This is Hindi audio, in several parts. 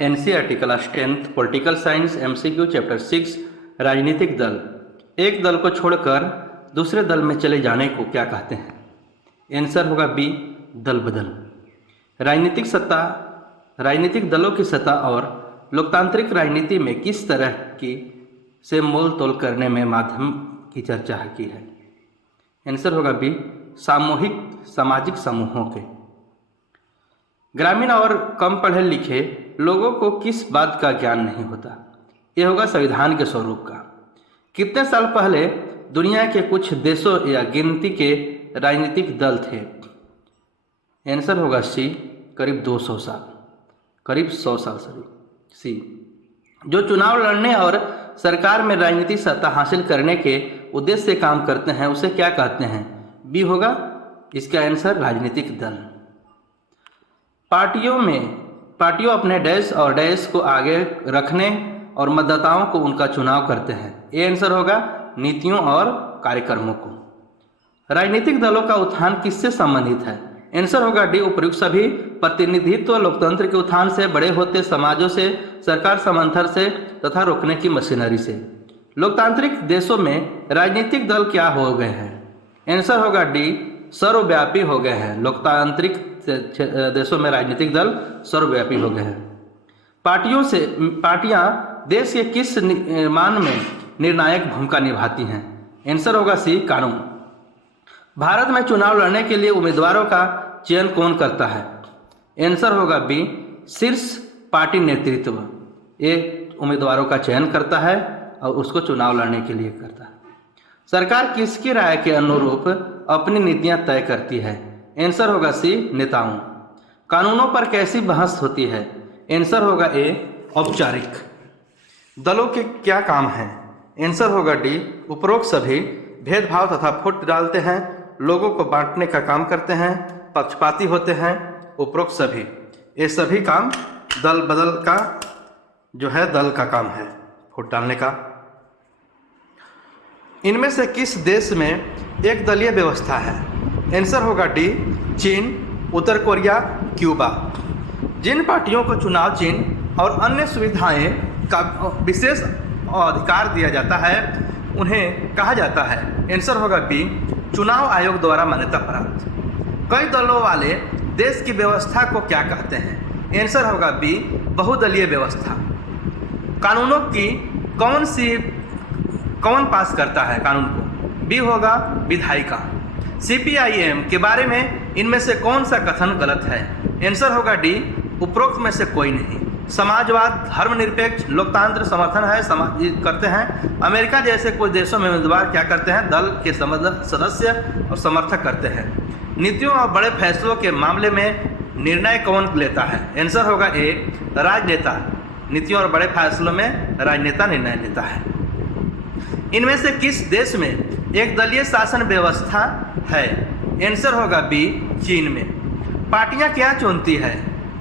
NCERT class 10th political science MCQ chapter 6 राजनीतिक दल। एक दल को छोड़कर दूसरे दल में चले जाने को क्या कहते हैं? आंसर होगा बी, दल बदल। राजनीतिक दलों की सत्ता और लोकतांत्रिक राजनीति में किस तरह की से मोल तोल करने में माध्यम की चर्चा की है? आंसर होगा बी, सामूहिक सामाजिक समूहों के। ग्रामीण और कम पढ़े लिखे लोगों को किस बात का ज्ञान नहीं होता? यह होगा संविधान के स्वरूप का। कितने साल पहले दुनिया के कुछ देशों या गिनती के राजनीतिक दल थे? आंसर होगा सी, करीब 200 साल, करीब 100 साल सी। जो चुनाव लड़ने और सरकार में राजनीतिक सत्ता हासिल करने के उद्देश्य से काम करते हैं उसे क्या कहते हैं? बी होगा इसका आंसर, राजनीतिक दल। पार्टियों अपने डैश और डैश को आगे रखने और मतदाताओं को उनका चुनाव करते हैं। ये आंसर होगा नीतियों और कार्यक्रमों को। राजनीतिक दलों का उत्थान किससे संबंधित है? आंसर होगा डी, उपर्युक्त सभी प्रतिनिधित्व लोकतंत्र के उत्थान से, बड़े होते समाजों से, सरकार समर्थन से तथा रोकने की मशीनरी से। लोकतांत्रिक देशों में राजनीतिक दल क्या हो गए हैं? आंसर होगा डी, सर्वव्यापी हो गए हैं। लोकतांत्रिक देशों में राजनीतिक दल सर्वव्यापी हो गए हैं। पार्टियां देश के किस निर्माण में निर्णायक भूमिका निभाती हैं? आंसर होगा सी, कानून। भारत में चुनाव लड़ने के लिए उम्मीदवारों का चयन कौन करता है? आंसर होगा बी, शीर्ष पार्टी नेतृत्व। ये उम्मीदवारों का चयन करता है और उसको चुनाव लड़ने के लिए करता है। सरकार किसकी राय के अनुरूप अपनी नीतियां तय करती है? आंसर होगा सी, नेताओं। कानूनों पर कैसी बहस होती है? आंसर होगा ए, औपचारिक। दलों के क्या काम हैं? आंसर होगा डी, उपरोक्त सभी भेदभाव तथा फुट डालते हैं, लोगों को बांटने का काम करते हैं, पक्षपाती होते हैं। उपरोक्त सभी, ये सभी काम दल बदल का जो है दल का काम है, फुट डालने का। इनमें से किस देश में एक दलीय व्यवस्था है? आंसर होगा डी, चीन, उत्तर कोरिया, क्यूबा। जिन पार्टियों को चुनाव चिन्ह और अन्य सुविधाएं का विशेष अधिकार दिया जाता है उन्हें कहा जाता है? आंसर होगा बी, चुनाव आयोग द्वारा मान्यता प्राप्त। कई दलों वाले देश की व्यवस्था को क्या कहते हैं? आंसर होगा बी, बहुदलीय व्यवस्था। कानूनों की कौन पास करता है कानून को? बी होगा विधायिका। सीपीआईएम के बारे में इनमें से कौन सा कथन गलत है? आंसर होगा डी, उपरोक्त में से कोई नहीं। समाजवाद, धर्मनिरपेक्ष, लोकतंत्र समर्थन है करते हैं। अमेरिका जैसे कुछ देशों में उम्मीदवार क्या करते हैं? दल के सदस्य और समर्थक करते हैं। नीतियों और बड़े फैसलों के मामले में निर्णय कौन लेता है? आंसर होगा ए, राजनेता। नीतियों और बड़े फैसलों में राजनेता निर्णय लेता है। इनमें से किस देश में एक दलीय शासन व्यवस्था है? आंसर होगा बी, चीन में। पार्टियां क्या चुनती है?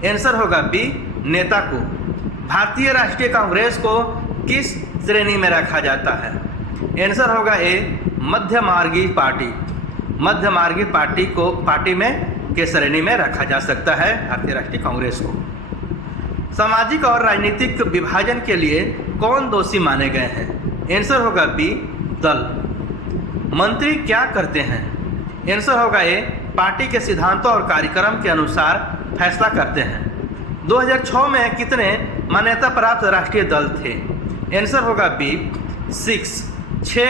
आंसर होगा बी, नेता को। भारतीय राष्ट्रीय कांग्रेस को किस श्रेणी में रखा जाता है? आंसर होगा ए, मध्यमार्गी पार्टी। मध्यमार्गी पार्टी में के श्रेणी में रखा जा सकता है भारतीय राष्ट्रीय कांग्रेस को। सामाजिक और राजनीतिक विभाजन के लिए कौन दोषी माने गए हैं? आंसर होगा बी, दल। मंत्री क्या करते हैं? आंसर होगा ए, पार्टी के सिद्धांतों और कार्यक्रम के अनुसार फैसला करते हैं। 2006 में कितने मान्यता प्राप्त राष्ट्रीय दल थे? आंसर होगा बी, 6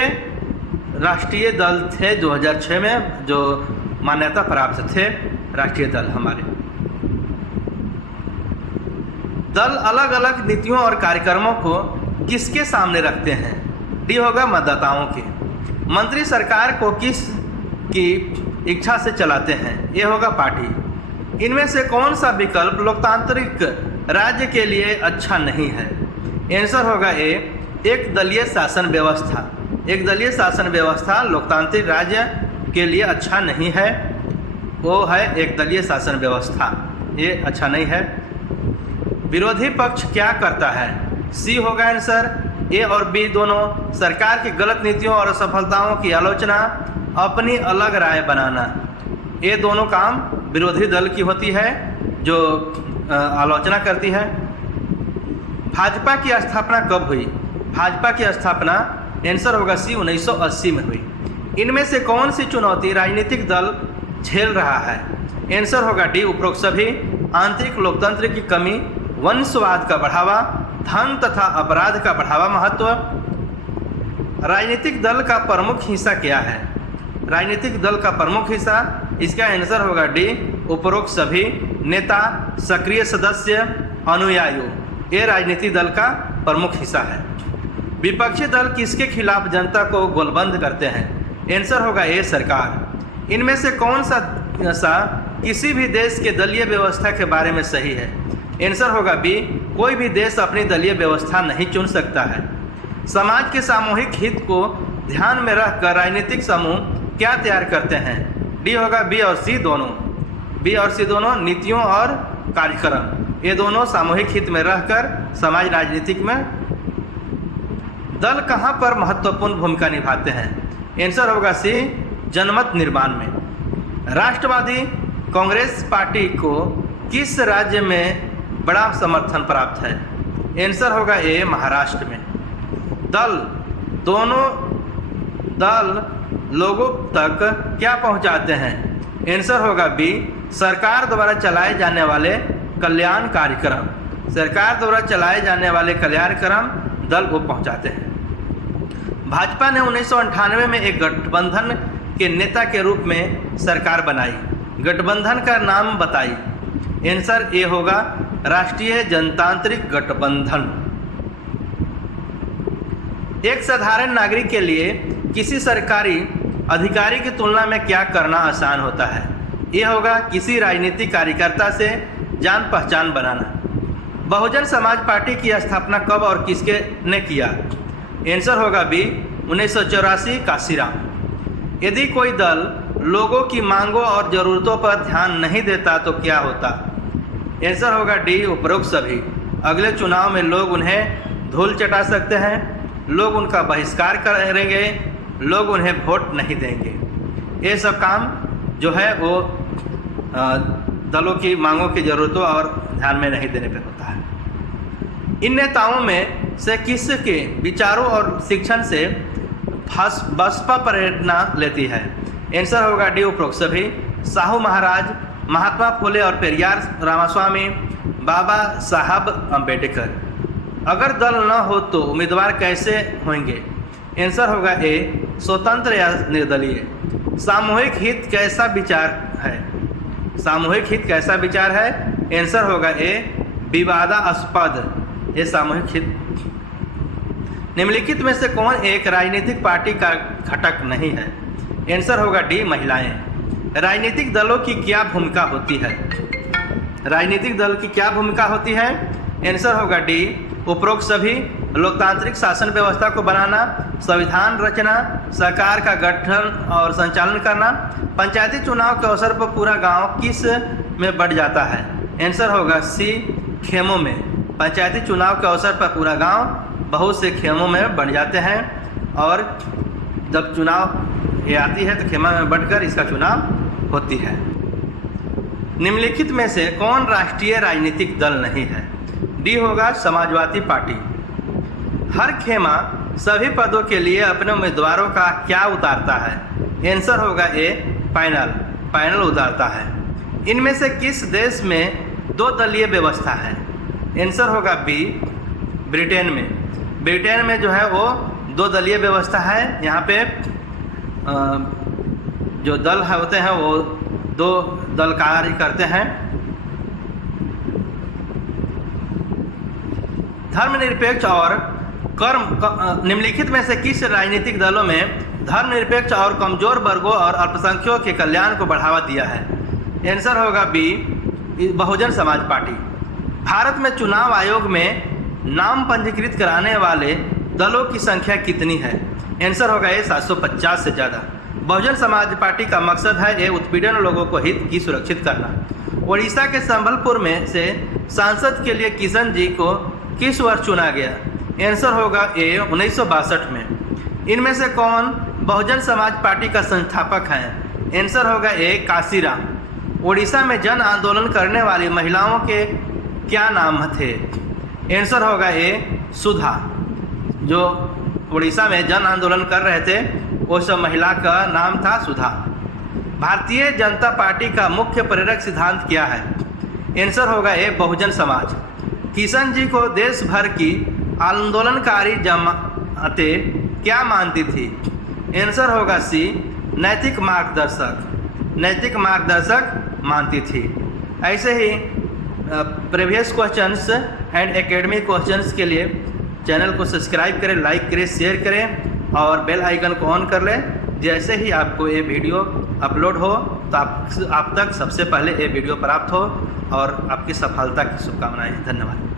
राष्ट्रीय दल थे 2006 में जो मान्यता प्राप्त थे राष्ट्रीय दल हमारे। दल अलग अलग नीतियों और कार्यक्रमों को किसके सामने रखते हैं? डी होगा मतदाताओं के। मंत्री सरकार को किस की इच्छा से चलाते हैं? ये होगा पार्टी। इनमें से कौन सा विकल्प लोकतांत्रिक राज्य के लिए अच्छा नहीं है? आंसर होगा ए, एक दलीय शासन व्यवस्था। एक दलीय शासन व्यवस्था लोकतांत्रिक राज्य के लिए अच्छा नहीं है, वो है एक दलीय शासन व्यवस्था, ये अच्छा नहीं है। विरोधी पक्ष क्या करता है? सी होगा आंसर। ए और बी दोनों सरकार की गलत नीतियों और असफलताओं की आलोचना, अपनी अलग राय बनाना, ये दोनों काम विरोधी दल की होती है जो आलोचना करती है। भाजपा की स्थापना कब हुई? भाजपा की स्थापना आंसर होगा सी 1980 में हुई। इनमें से कौन सी चुनौती राजनीतिक दल झेल रहा है? आंसर होगा डी उपरोक्त सभी। आंतरिक लोकतंत्र की कमी, वंशवाद का बढ़ावा, धन तथा अपराध का बढ़ावा महत्व। राजनीतिक दल का प्रमुख हिस्सा क्या है? राजनीतिक दल का प्रमुख हिस्सा, इसका आंसर होगा डी उपरोक्त सभी। नेता, सक्रिय सदस्य, अनुयायी, ये राजनीतिक दल का प्रमुख हिस्सा है। विपक्षी दल किसके खिलाफ जनता को गोलबंद करते हैं? आंसर होगा ए सरकार। इनमें से कौन सा किसी भी देश के दलीय व्यवस्था के बारे में सही है? आंसर होगा बी, कोई भी देश अपनी दलीय व्यवस्था नहीं चुन सकता है। समाज के सामूहिक हित को ध्यान में रखकर राजनीतिक समूह क्या तैयार करते हैं? डी होगा बी और सी दोनों। बी और सी दोनों नीतियों और कार्यक्रम, ये दोनों सामूहिक हित में रहकर समाज राजनीतिक में दल कहाँ पर महत्वपूर्ण भूमिका निभाते हैं? आंसर होगा सी, जनमत निर्माण में। राष्ट्रवादी कांग्रेस पार्टी को किस राज्य में बड़ा समर्थन प्राप्त है? आंसर होगा ए, महाराष्ट्र में। दोनों दल लोगों तक क्या पहुंचाते हैं? आंसर होगा बी, सरकार द्वारा चलाए जाने वाले कल्याण कार्यक्रम। सरकार द्वारा चलाए जाने वाले कल्याणक्रम दल को पहुंचाते हैं। भाजपा ने 1998 में एक गठबंधन के नेता के रूप में सरकार बनाई। गठबंधन का नाम बताइए। आंसर ए होगा राष्ट्रीय जनतांत्रिक गठबंधन। एक साधारण नागरिक के लिए किसी सरकारी अधिकारी की तुलना में क्या करना आसान होता है? ये होगा किसी राजनीतिक कार्यकर्ता से जान पहचान बनाना। बहुजन समाज पार्टी की स्थापना कब और किसके ने किया? आंसर होगा बी, 1984 काशीराम। यदि कोई दल लोगों की मांगों और ज़रूरतों पर ध्यान नहीं देता तो क्या होता? आंसर होगा डी उपरोक्त सभी। अगले चुनाव में लोग उन्हें धूल चटा सकते हैं, लोग उनका बहिष्कार करेंगे, लोग उन्हें वोट नहीं देंगे। ये सब काम जो है वो दलों की मांगों की ज़रूरतों और ध्यान में नहीं देने पे होता है। इन नेताओं में से किसके विचारों और शिक्षण से बसपा प्रेरणा लेती है? आंसर होगा डी उपरोक्त सभी। साहू महाराज, महात्मा फुले और पेरियार रामास्वामी, बाबा साहब अम्बेडकर। अगर दल न हो तो उम्मीदवार कैसे होंगे? आंसर होगा ए, स्वतंत्र या निर्दलीय। सामूहिक हित कैसा विचार है? सामूहिक हित कैसा विचार है? आंसर होगा ए, विवादास्पद। ये सामूहिक हित। निम्नलिखित में से कौन एक राजनीतिक पार्टी का घटक नहीं है? आंसर होगा डी, महिलाएं। राजनीतिक दलों की क्या भूमिका होती है? राजनीतिक दल की क्या भूमिका होती है? आंसर होगा डी, उपरोक्त सभी। लोकतांत्रिक शासन व्यवस्था को बनाना, संविधान रचना, सरकार का गठन और संचालन करना। पंचायती चुनाव के अवसर पर पूरा गांव किस में बढ़ जाता है? आंसर होगा सी, खेमों में। पंचायती चुनाव के अवसर पर पूरा गांव बहुत से खेमों में बढ़ जाते हैं और जब चुनाव ये आती है तो खेमा में बढ़कर इसका चुनाव होती है। निम्नलिखित में से कौन राष्ट्रीय राजनीतिक दल नहीं है? डी होगा समाजवादी पार्टी। हर खेमा सभी पदों के लिए अपने उम्मीदवारों का क्या उतारता है? आंसर होगा ए, पैनल उतारता है। इनमें से किस देश में दो दलीय व्यवस्था है? आंसर होगा बी, ब्रिटेन में। ब्रिटेन में जो है वो दो दलीय व्यवस्था है। यहाँ पे जो दल होते हैं वो दो दल कार्य करते हैं। धर्मनिरपेक्ष और निम्नलिखित में से किस राजनीतिक दलों में धर्मनिरपेक्ष और कमजोर वर्गों और अल्पसंख्यकों के कल्याण को बढ़ावा दिया है? आंसर होगा बी, बहुजन समाज पार्टी। भारत में चुनाव आयोग में नाम पंजीकृत कराने वाले दलों की संख्या कितनी है? आंसर होगा ए, 750 से ज़्यादा। बहुजन समाज पार्टी का मकसद है ए, उत्पीड़न लोगों को हित की सुरक्षित करना। उड़ीसा के संबलपुर में से सांसद के लिए किशन जी को किस वर्ष चुना गया? आंसर होगा ए, 1962 में। इनमें से कौन बहुजन समाज पार्टी का संस्थापक है? आंसर होगा ए, काशीराम। उड़ीसा में जन आंदोलन करने वाली महिलाओं के क्या नाम थे? आंसर होगा ए सुधा। जो उड़ीसा में जन आंदोलन कर रहे थे उस महिला का नाम था सुधा। भारतीय जनता पार्टी का मुख्य प्रेरक सिद्धांत क्या है? आंसर होगा ए बहुजन समाज। किशन जी को देश भर की आंदोलनकारी जमातें क्या मानती थी? आंसर होगा सी नैतिक मार्गदर्शक। नैतिक मार्गदर्शक मानती थी। ऐसे ही previous questions and academic questions के लिए चैनल को सब्सक्राइब करें, लाइक करें, शेयर करें और बेल आइकन को ऑन कर लें। जैसे ही आपको ये वीडियो अपलोड हो तो आप तक सबसे पहले ये वीडियो प्राप्त हो और आपकी सफलता की शुभकामनाएं। धन्यवाद।